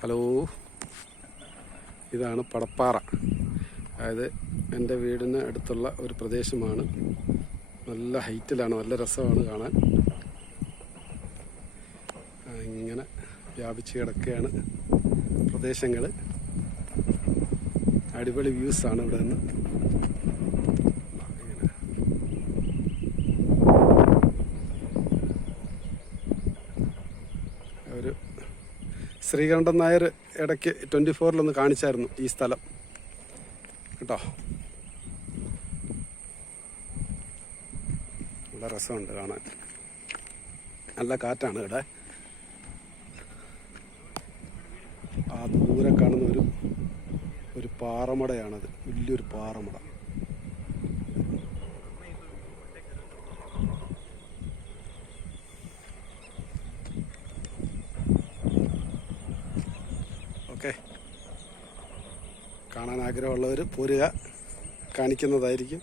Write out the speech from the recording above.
Hello, ഇതാണ് പടപ്പാറ. അതായത് എൻ്റെ വീടിന് അടുത്തുള്ള ഒരു പ്രദേശമാണ്. നല്ല ഹൈറ്റിലാണ്, നല്ല രസമാണ് കാണാൻ. ഇങ്ങനെ വ്യാപിച്ച് കിടക്കുകയാണ് പ്രദേശങ്ങൾ. അടിപൊളി വ്യൂസാണ് ഇവിടെ നിന്ന്. ഒരു ശ്രീകണ്ഠൻ നായർ ഇടയ്ക്ക് 24-ലൊന്ന് കാണിച്ചായിരുന്നു ഈ സ്ഥലം കേട്ടോ. നല്ല രസമുണ്ട് കാണാൻ, നല്ല കാറ്റാണ് ഇവിടെ. ആ ദൂരെ കാണുന്ന ഒരു പാറമടയാണത്, വലിയൊരു പാറമട. ഓക്കെ, കാണാൻ ആഗ്രഹമുള്ളവർ പോരുക, കാണിക്കുന്നതായിരിക്കും.